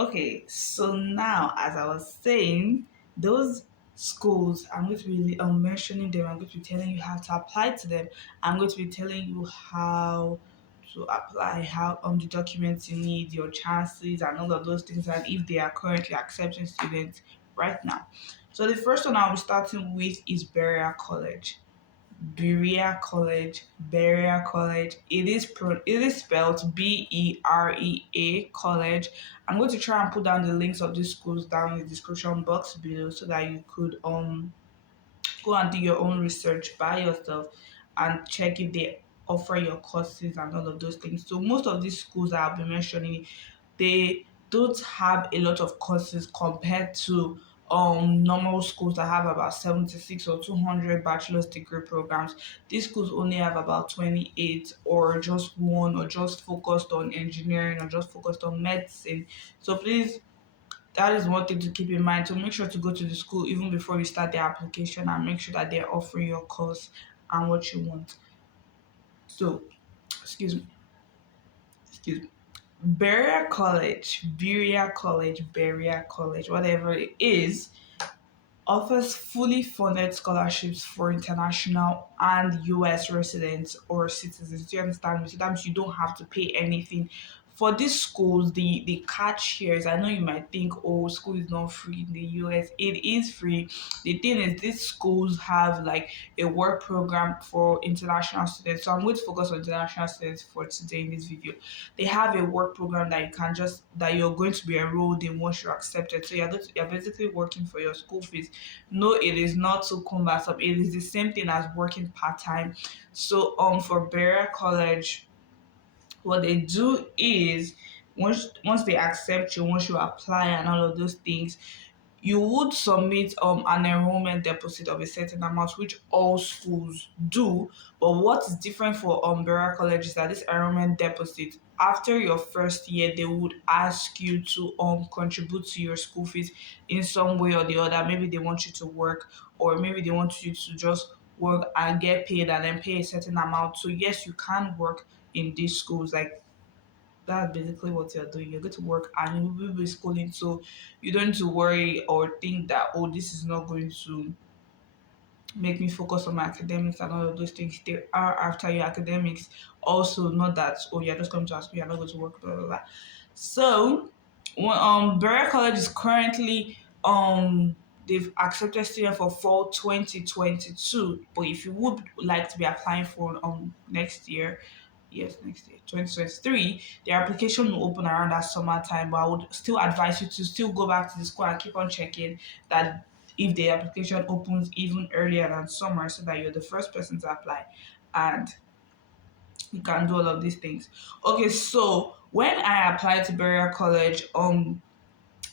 Okay, so now as I was saying, those schools, I'm going to be mentioning them. I'm going to be telling you how to apply to them. I'm going to be telling you how to apply, how the documents you need, your chances, and all of those things, and if they are currently accepting students right now. So the first one I'll be starting with is Berea College. Berea College. It is spelled Berea College. I'm going to try and put down the links of these schools down in the description box below so that you could go and do your own research by yourself and check if they offer your courses and all of those things. So most of these schools that I've been mentioning, they don't have a lot of courses compared to normal schools that have about 76 or 200 bachelor's degree programs. These schools only have about 28 or just one or just focused on engineering or just focused on medicine. So please, that is one thing to keep in mind. So make sure to go to the school even before you start the application and make sure that they're offering your course and what you want. So, excuse me, excuse me. Berea College, whatever it is, offers fully funded scholarships for international and US residents or citizens. Do you understand me? So that means you don't have to pay anything. For these schools, the catch here is, I know you might think, oh, school is not free in the US. It is free. The thing is, these schools have like a work program for international students. So I'm going to focus on international students for today in this video. They have a work program that you're going to be enrolled in once you're accepted. So you're basically working for your school fees. No, it is not so cumbersome. It is the same thing as working part-time. So for Berea College, what they do is once they accept you, once you apply and all of those things, you would submit an enrollment deposit of a certain amount, which all schools do. But what is different for Berea College is that this enrollment deposit, after your first year, they would ask you to contribute to your school fees in some way or the other. Maybe they want you to work, or maybe they want you to just work and get paid and then pay a certain amount. So yes, you can work in these schools. Like, that's basically what you're doing. You're going to work and you will be schooling, so you don't need to worry or think that, oh, this is not going to make me focus on my academics and all of those things. They are after your academics. Also, not that, oh, you're just coming to school, you're not going to work, blah blah blah. So Berea College is currently they've accepted students for fall 2022. But if you would like to be applying for next year, yes, next year, 2023, the application will open around that summertime. But I would still advise you to still go back to the school and keep on checking that if the application opens even earlier than summer, so that you're the first person to apply and you can do all of these things. Okay, so when I applied to Berea College,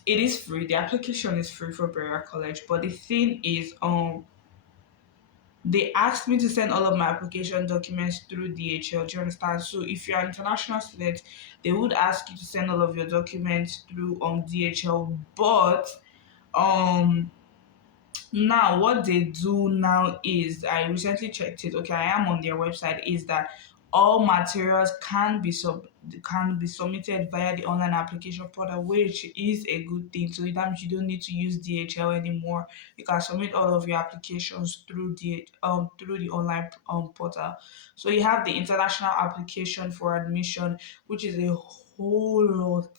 it is free. The application is free for Berea College, but the thing is, they asked me to send all of my application documents through DHL. Do you understand? So if you're an international student, they would ask you to send all of your documents through DHL. But um now, what they do now is, I recently checked it. Okay, I am on their website. Is that all materials can be submitted via the online application portal, which is a good thing. So that means you don't need to use DHL anymore. You can submit all of your applications through the online portal. So you have the international application for admission, which is a whole lot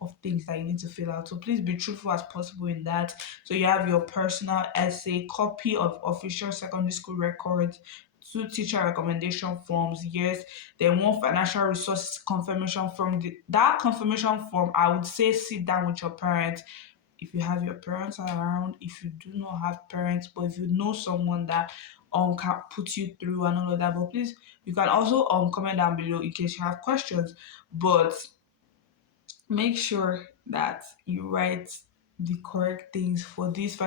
of things that you need to fill out. So please be truthful as possible in that. So you have your personal essay, copy of official secondary school records, two teacher recommendation forms, yes, then one financial resources confirmation form. That confirmation form, I would say sit down with your parents. If you have your parents around, if you do not have parents, but if you know someone that can put you through and all of that, but please, you can also comment down below in case you have questions. But make sure that you write the correct things for this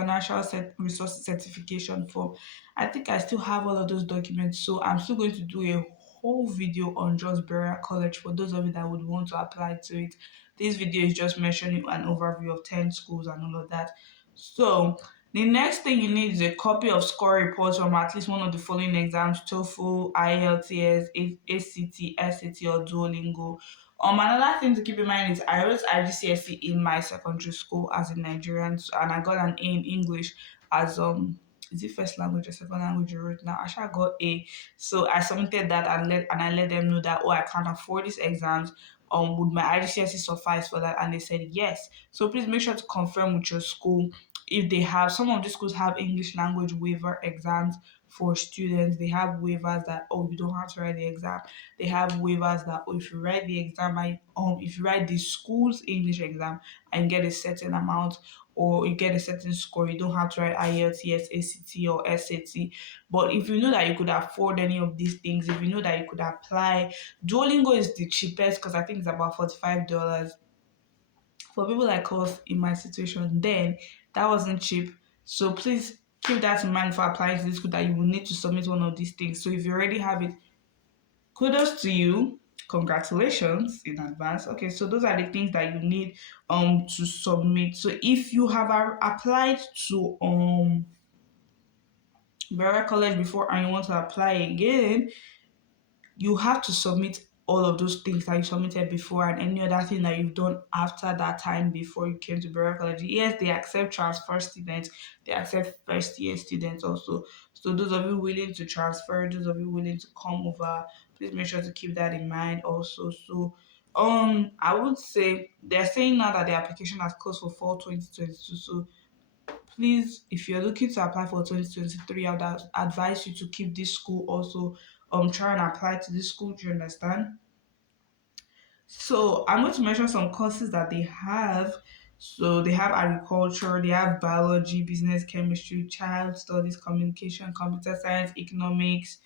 resource certification form. I think I still have all of those documents, so I'm still going to do a whole video on just Berea College for those of you that would want to apply to it. This video is just mentioning an overview of 10 schools and all of that. So the next thing you need is a copy of score reports from at least one of the following exams: TOEFL, IELTS, ACT, SAT, or Duolingo. Another thing to keep in mind is I wrote IGCSE in my secondary school as a Nigerian, and I got an A in English as is it first language or second language you wrote now? I should got A. So I submitted that and I let them know that I can't afford these exams. Would my IGCSE suffice for that? And they said yes. So please make sure to confirm with your school if they have. Some of the schools have English language waiver exams for students. They have waivers that you don't have to write the exam. They have waivers that if you write the exam, if you write the school's English exam and get a certain amount or you get a certain score, you don't have to write IELTS, ACT, or SAT. But if you know that you could afford any of these things, if you know that you could apply, Duolingo is the cheapest because I think it's about $45 for people like us in my situation. Then that wasn't cheap. So please keep that in mind for applying to this school that you will need to submit one of these things. So if you already have it, kudos to you. Congratulations in advance. Okay, so those are the things that you need to submit. So if you have applied to Berea College before and you want to apply again, you have to submit all of those things that you submitted before and any other thing that you've done after that time before you came to Berea College. Yes, they accept transfer students, they accept first year students also. So those of you willing to transfer, those of you willing to come over, please make sure to keep that in mind also. So I would say they're saying now that the application has closed for fall 2022. So please, if you're looking to apply for 2023, I would advise you to keep this school also. Try and apply to this school. Do you understand? So I'm going to mention some courses that they have. So they have agriculture, they have biology, business, chemistry, child studies, communication, computer science, economics,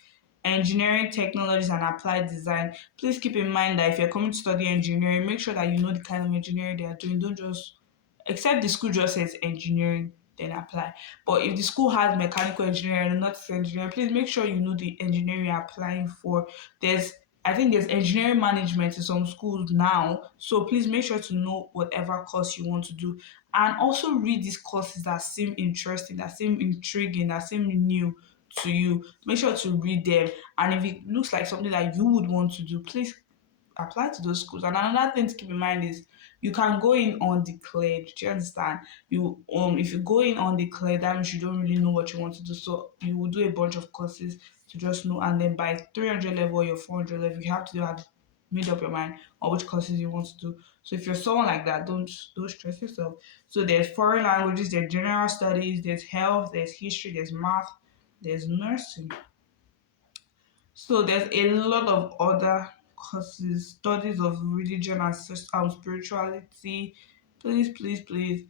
engineering, technologies, and applied design. Please keep in mind that if you're coming to study engineering, make sure that you know the kind of engineering they are doing. Don't just except the school just says engineering, then apply. But if the school has mechanical engineering and not engineering, please make sure you know the engineering you're applying for. There's I think there's engineering management in some schools now. So please make sure to know whatever course you want to do. And also read these courses that seem interesting, that seem intriguing, that seem new to you. Make sure to read them. And if it looks like something that you would want to do, please apply to those schools. And another thing to keep in mind is you can go in undeclared. Do you understand? You if you go in undeclared, that means you don't really know what you want to do. So you will do a bunch of courses to just know, and then by 300 level or your 400 level, you have to have made up your mind on which courses you want to do. So if you're someone like that, don't stress yourself. So there's foreign languages, there's general studies, there's health, there's history, there's math, there's nursing. So there's a lot of other courses, studies of religion and spirituality. Please, please, please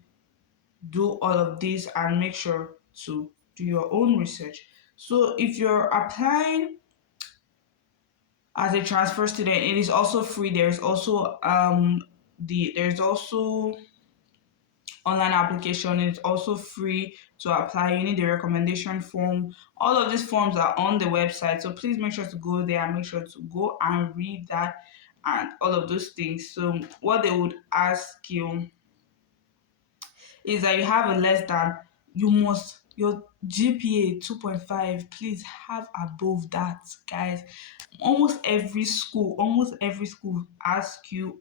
do all of this and make sure to do your own research. So if you're applying as a transfer student, it is also free. There's also online application. It's also free to apply. You need a recommendation form. All of these forms are on the website. So please make sure to go there and make sure to go and read that and all of those things. So what they would ask you is that you have a less than you must your GPA 2.5, please have above that, guys. Almost every school ask you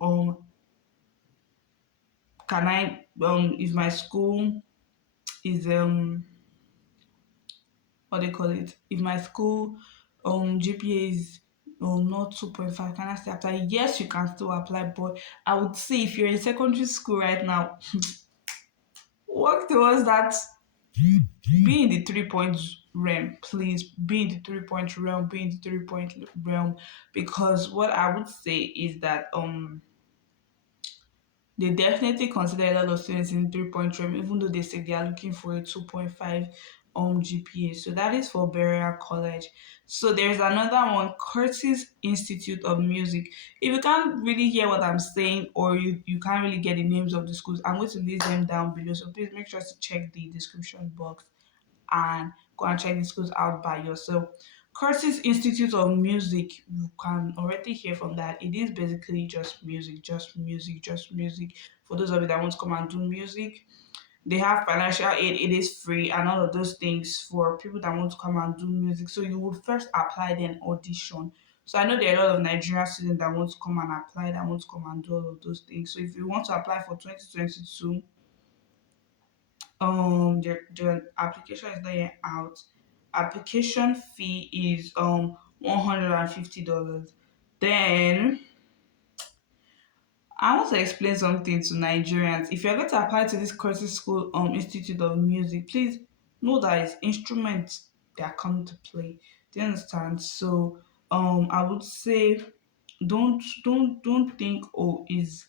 can I if my school is what they call it, if my school GPA is not 2.5, can I still apply? Yes, you can still apply, but I would say if you're in secondary school right now, work towards that. Be in the 3 point realm, please. Be in the 3 point realm, be in the 3 point realm, because what I would say is that they definitely consider a lot of students in 3 point realm, even though they say they are looking for a 2.5 GPA. So that is for Berea College. So there's another one, Curtis Institute of Music. If you can't really hear what I'm saying or you can't really get the names of the schools, I'm going to list them down below. So please make sure to check the description box and go and check the schools out by yourself. Curtis Institute of Music, you can already hear from that. It is basically just music, just music, just music. For those of you that want to come and do music, they have financial aid, it is free, and all of those things for people that want to come and do music. So you would first apply, then audition. So I know there are a lot of Nigerian students that want to come and apply, that want to come and do all of those things. So if you want to apply for 2022, the application is not yet out. Application fee is $150. Then I want to explain something to Nigerians. If you're going to apply to this Curtis School Institute of Music, please know that it's instruments they are coming to play. Do you understand? So I would say don't think, oh, is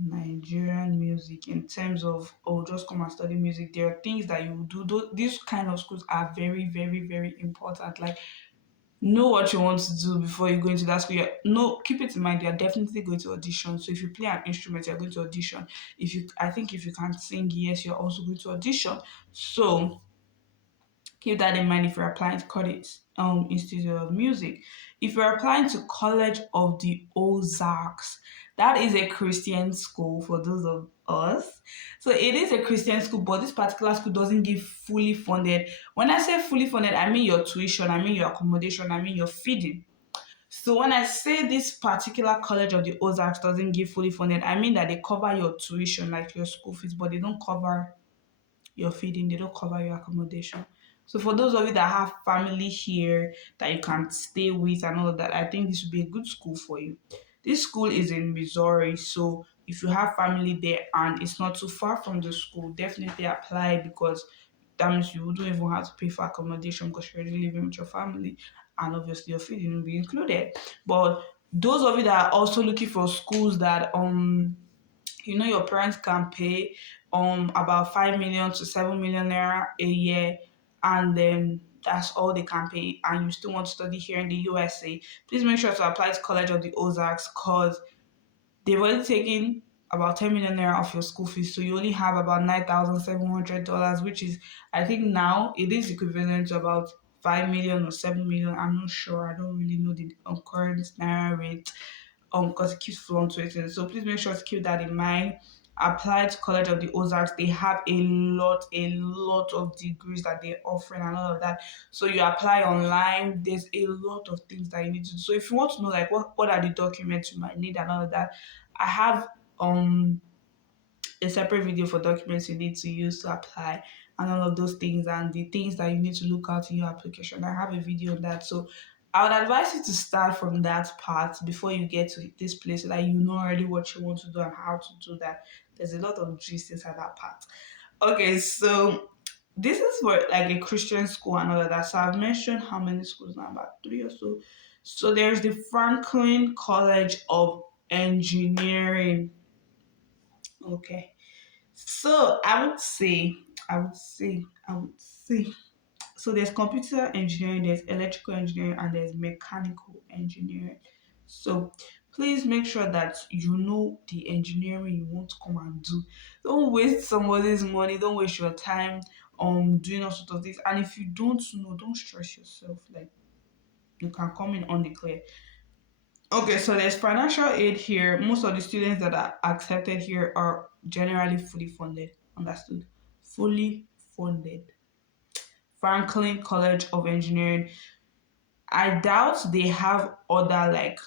Nigerian music in terms of, oh, just come and study music. There are things that you do. These kind of schools are very, very, very important. Like, know what you want to do before you go into that school. No, keep it in mind. You're definitely going to audition. So if you play an instrument, you're going to audition. I think if you can sing, yes, you're also going to audition. So keep that in mind if you're applying to College Institute of Music. If you're applying to College of the Ozarks, that is a Christian school for those of us. So it is a Christian school, but this particular school doesn't give fully funded. When I say fully funded, I mean your tuition, I mean your accommodation, I mean your feeding. So when I say this particular College of the Ozarks doesn't give fully funded, I mean that they cover your tuition, like your school fees, but they don't cover your feeding, they don't cover your accommodation. So for those of you that have family here that you can stay with and all of that, I think this would be a good school for you. This school is in Missouri, so if you have family there and it's not too far from the school, definitely apply because that means you don't even have to pay for accommodation because you're already living with your family and obviously your feeding will be included. But those of you that are also looking for schools that your parents can pay about 5 million to 7 million naira a year, and then that's all they can pay, and you still want to study here in the USA, please make sure to apply to College of the Ozarks because they've already taken about 10 million naira off your school fees, so you only have about $9,700, which is, I think now it is equivalent to about 5 million or 7 million. I'm not sure. I don't really know the current naira rate because it keeps fluctuating. So please make sure to keep that in mind. Apply to College of the Ozarks. They have a lot of degrees that they're offering and all of that. So you apply online. There's a lot of things that you need to do. So if you want to know like what are the documents you might need and all of that, I have a separate video for documents you need to use to apply and all of those things and the things that you need to look out in your application. I have a video on that. So I would advise you to start from that part before you get to this place so that you know already what you want to do and how to do that. There's a lot of gist inside that part. Okay, so this is for like a Christian school and all of that. So I've mentioned how many schools now, about three or so. So there's the Franklin College of Engineering. Okay. So I would say, so there's computer engineering, there's electrical engineering, and there's mechanical engineering. So please make sure that you know the engineering you want to come and do. Don't waste somebody's money, don't waste your time doing all sorts of things. And if you don't know, don't stress yourself. Like you can come in undeclared. Okay, so there's financial aid here. Most of the students that are accepted here are generally fully funded. Understood? Fully funded. Franklin College of Engineering. I doubt they have other like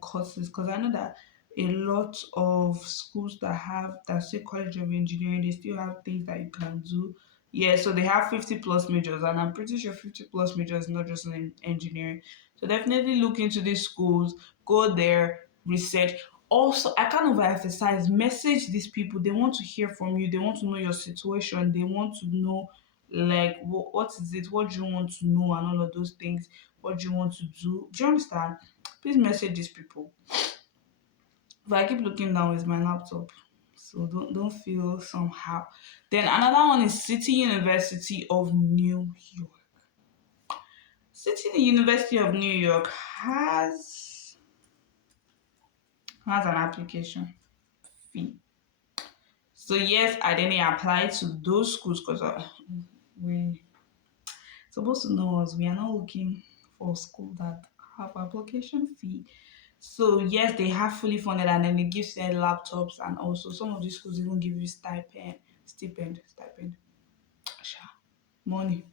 courses because I know that a lot of schools that say College of Engineering, they still have things that you can do. Yeah, so they have 50 plus majors, and I'm pretty sure 50 plus majors is not just in engineering. So definitely look into these schools, go there, research. Also, I can't overemphasize, message these people. They want to hear from you, they want to know your situation, they want to know like what is it, what do you want to know, and all of those things. What do you want to do? Do you understand? Please message these people. If I keep looking down with my laptop, so don't feel somehow. Then another one is City University of New York. City University of New York has an application fee. So yes, I didn't apply to those schools because we supposed to know us. We are not looking for school that have application fee. So yes, they have fully funded and then they give them laptops and also some of these schools even give you stipend, money.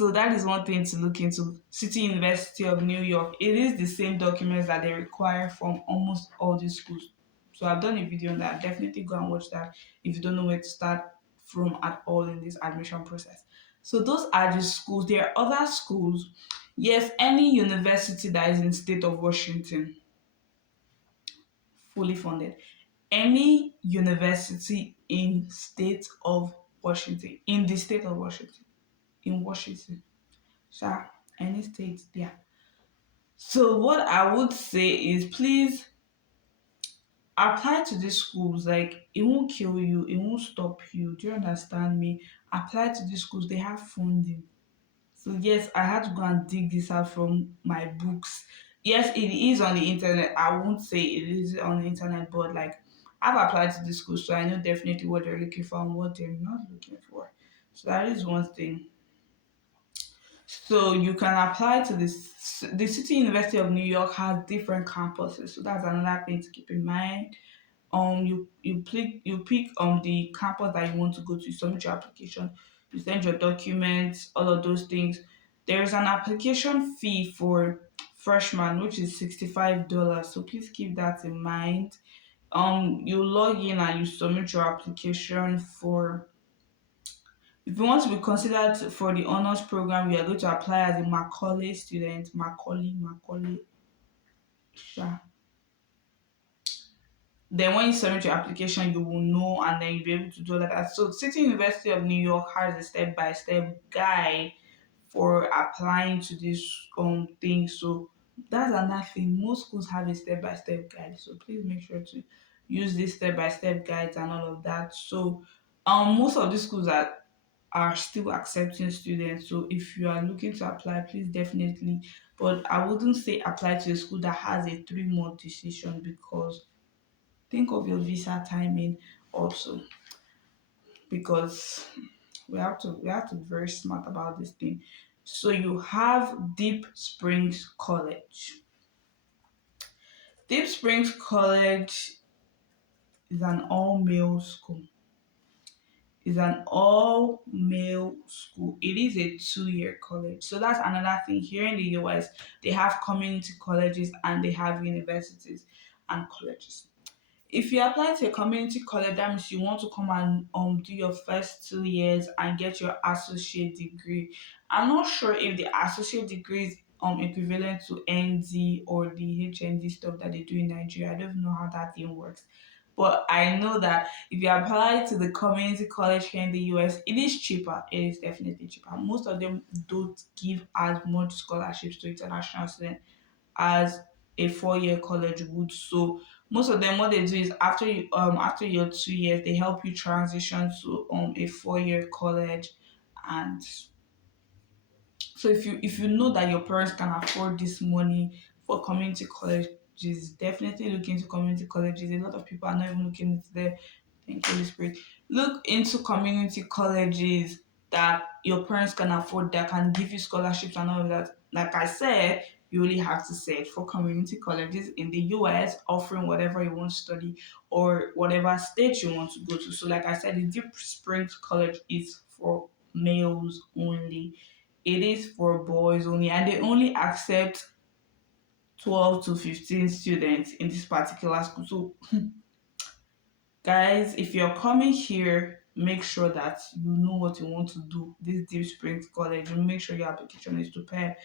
So that is one thing to look into. City University of New York. It is the same documents that they require from almost all these schools. So I've done a video on that. Definitely go and watch that if you don't know where to start from at all in this admission process. So those are the schools. There are other schools. Yes, any university that is in state of Washington, fully funded. Any university in state of Washington, in the state of Washington, in Washington, sure, any state there. So what I would say is please apply to these schools. Like it won't kill you, it won't stop you. Do you understand me? Apply to these schools, they have funding. So yes, I had to go and dig this out from my books. Yes, it is on the internet. I won't say it is on the internet, but like I've applied to the school, so I know definitely what they're looking for and what they're not looking for. So that is one thing. So you can apply to this. The City University of New York has different campuses, so that's another thing to keep in mind. You pick the campus that you want to go to, you submit your application, you send your documents, all of those things. There's an application fee for freshman, which is $65. So please keep that in mind. You log in and you submit your application for if you want to be considered for the honors program, you are going to apply as a Macaulay student. Macaulay. Sha. Then when you submit your application, you will know and then you'll be able to do all of that. So City University of New York has a step-by-step guide for applying to this thing. So that's another thing. Most schools have a step-by-step guide. So please make sure to use this step-by-step guides and all of that. So most of the schools are still accepting students. So if you are looking to apply, please definitely. But I wouldn't say apply to a school that has a 3 month decision because think of your visa timing also because we have to be very smart about this thing. So you have Deep Springs College. Deep Springs College is an all male school. Is an all male school. It is a 2 year college. So that's another thing. Here in the US, they have community colleges and they have universities and colleges. If you apply to a community college, that means you want to come and do your first 2 years and get your associate degree. I'm not sure if the associate degree is equivalent to ND or the HND stuff that they do in Nigeria. I don't even know how that thing works. But I know that if you apply to the community college here in the US, it is cheaper. It is definitely cheaper. Most of them don't give as much scholarships to international students as a 4 year college would. So most of them what they do is after your 2 years they help you transition to a 4 year college. And so if you know that your parents can afford this money for community colleges, definitely look into community colleges. A lot of people are not even looking into them. Thank you, Holy Spirit. Look into community colleges that your parents can afford that can give you scholarships and all of that. Like I said, you only have to search for community colleges in the US offering whatever you want to study or whatever state you want to go to. So, like I said, the Deep Springs College is for males only. It is for boys only, and they only accept 12 to 15 students in this particular school. So, guys, if you're coming here, make sure that you know what you want to do. This Deep Springs College, and make sure your application is prepared.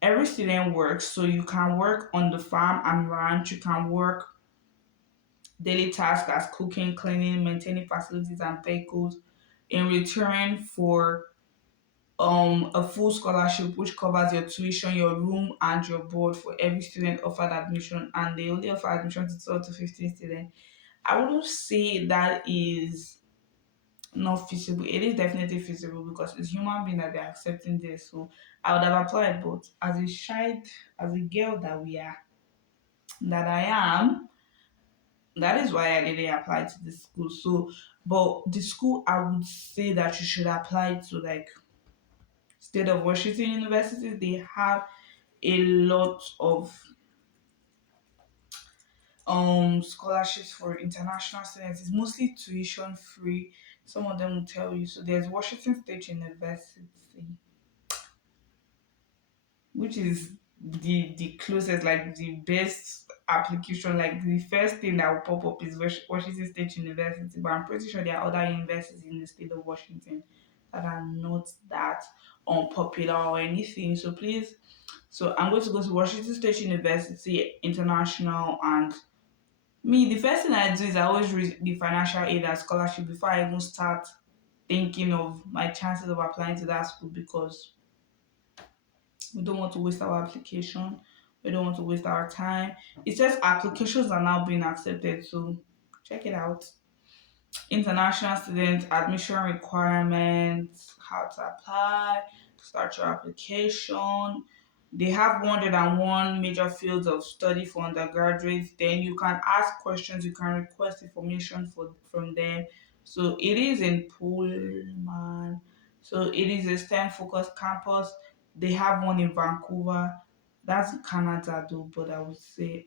Every student works, so you can work on the farm and ranch, you can work daily tasks as cooking, cleaning, maintaining facilities and vehicles in return for a full scholarship which covers your tuition, your room, and your board for every student offered admission, and they only offer admission to 12 to 15 students. I wouldn't say that is not feasible. It is definitely feasible because it's human being that they're accepting this. So I would have applied, but as a child, as a girl that we are, that I am, that is why I didn't apply to the school. So, but the school I would say that you should apply to, like State of Washington universities, they have a lot of scholarships for international students. It's mostly tuition free. Some of them will tell you. So there's Washington State University. which is the closest, like the best application. Like the first thing that will pop up is Washington State University, but I'm pretty sure there are other universities in the state of Washington that are not that unpopular or anything. So please, so I'm going to go to Washington State University International, and me, the first thing I do is I always read the financial aid and scholarship before I even start thinking of my chances of applying to that school, because we don't want to waste our application. We don't want to waste our time. It says applications are now being accepted, so check it out. International student admission requirements, how to apply, start your application. They have 101 major fields of study for undergraduates. Then you can ask questions, you can request information from them. So it is in Pullman. So it is a STEM focused campus. They have one in Vancouver. That's Canada though, but I would say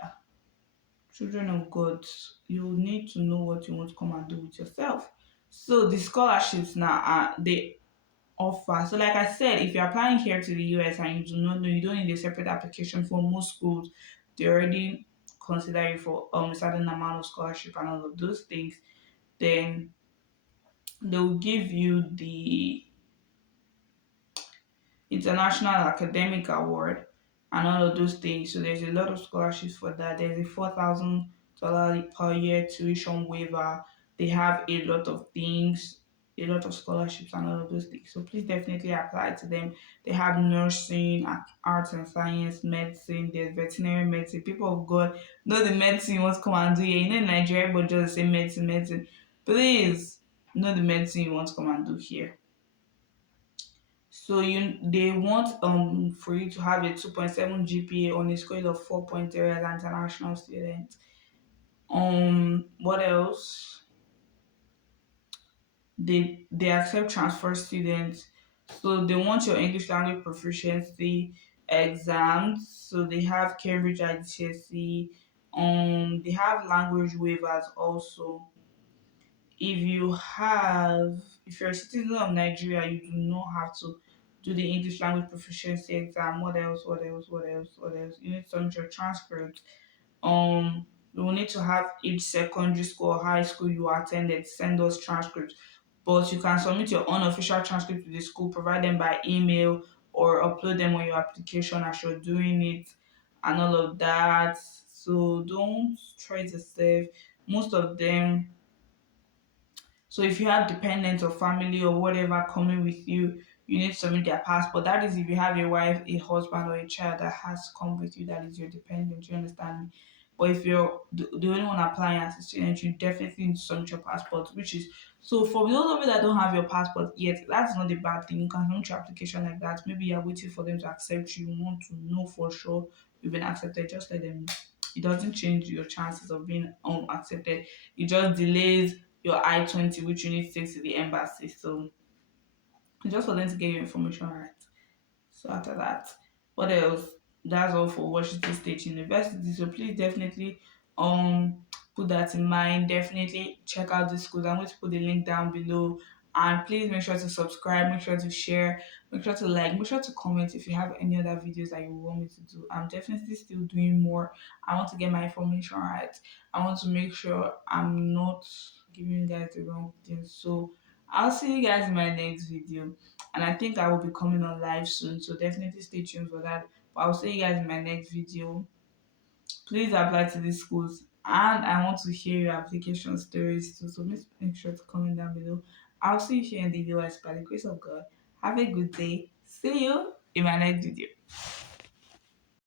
children of God, you need to know what you want to come and do with yourself. So the scholarships now are they offer. So like I said, if you're applying here to the US and you do not know, you don't need a separate application for most schools. They already consider you for a certain amount of scholarship and all of those things. Then they will give you the International Academic Award and all of those things. So there's a lot of scholarships for that. There's a $4,000 per year tuition waiver. They have a lot of things, a lot of scholarships and all of those things. So please definitely apply to them. They have nursing, arts and science, medicine, there's veterinary medicine. People of God know the medicine you want to come and do here. You know in Nigeria, but just say medicine, medicine. Please know the medicine you want to come and do here. So you they want for you to have a 2.7 GPA on a scale of 4.0 as an international student. What else? They accept transfer students. So they want your English language proficiency exams. So they have Cambridge IGCSE. They have language waivers also. If you're a citizen of Nigeria, you do not have to do the English language proficiency exam. What else? What else? What else? What else? You need to submit your transcript. You will need to have each secondary school or high school you attended send us transcripts. But you can submit your unofficial transcript to the school, provide them by email or upload them on your application as you're doing it and all of that. So don't try to save. Most of them, so if you have dependents or family or whatever coming with you, you need to submit their passport. That is if you have a wife, a husband, or a child that has to come with you, that is your dependent. You understand me? But if you're the only one applying as a student, you definitely need to submit your passport, which is so for those of you that don't have your passport yet, that's not a bad thing. You can submit your application like that. Maybe you're waiting for them to accept you. You want to know for sure you've been accepted. Just let them know. It doesn't change your chances of being accepted. It just delays your I-20, which you need to take to the embassy. So just for them to get your information right. So after that, what else? That's all for Washington State University. So please definitely put that in mind. Definitely check out the schools. I'm going to put the link down below. And please make sure to subscribe, make sure to share, make sure to like, make sure to comment if you have any other videos that you want me to do. I'm definitely still doing more. I want to get my information right. I want to make sure I'm not giving you guys the wrong thing. So I'll see you guys in my next video, and I think I will be coming on live soon. So definitely stay tuned for that. But I'll see you guys in my next video. Please apply to these schools, and I want to hear your application stories too. So please make sure to comment down below. I'll see you here in the US by the grace of God. Have a good day. See you in my next video.